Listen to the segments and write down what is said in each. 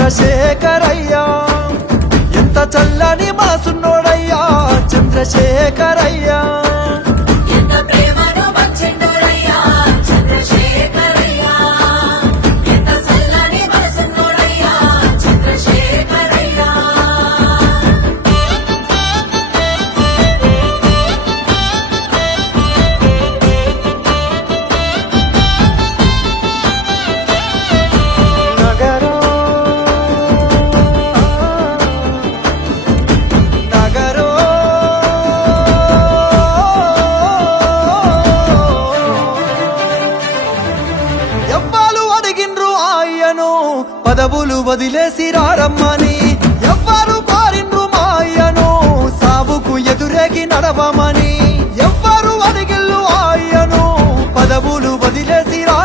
చంద్రశేఖరయ్యా. ఎంత చల్లని మాసున్నోడయ్యా చంద్రశేఖరయ్యా. పదవులు వదిలేసి రారమ్మని. ఎవ్వరు కోరిండ్రు మాయను సాబుకు సావుకు ఎదురేగి నడవమని. ఎవ్వరు అడిగిల్లు ఆయను పదవులు వదిలేసి రా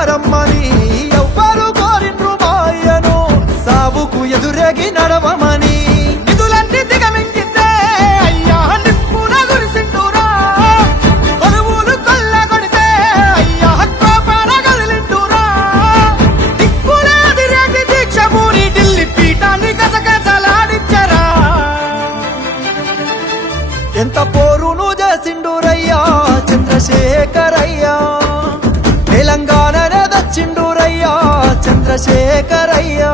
ఎంత పోరును చేసిండురయ్యా? చంద్రశేఖరయ్యా. తెలంగాణనే దచ్చిండురయ్యా చంద్రశేఖరయ్యా.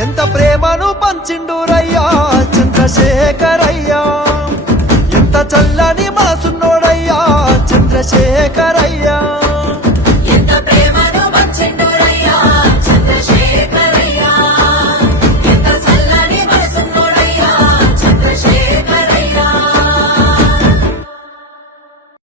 ఎంత ప్రేమను పంచిండురయ్యా చంద్రశేఖరయ్యా? ఎంత చల్లని మనసు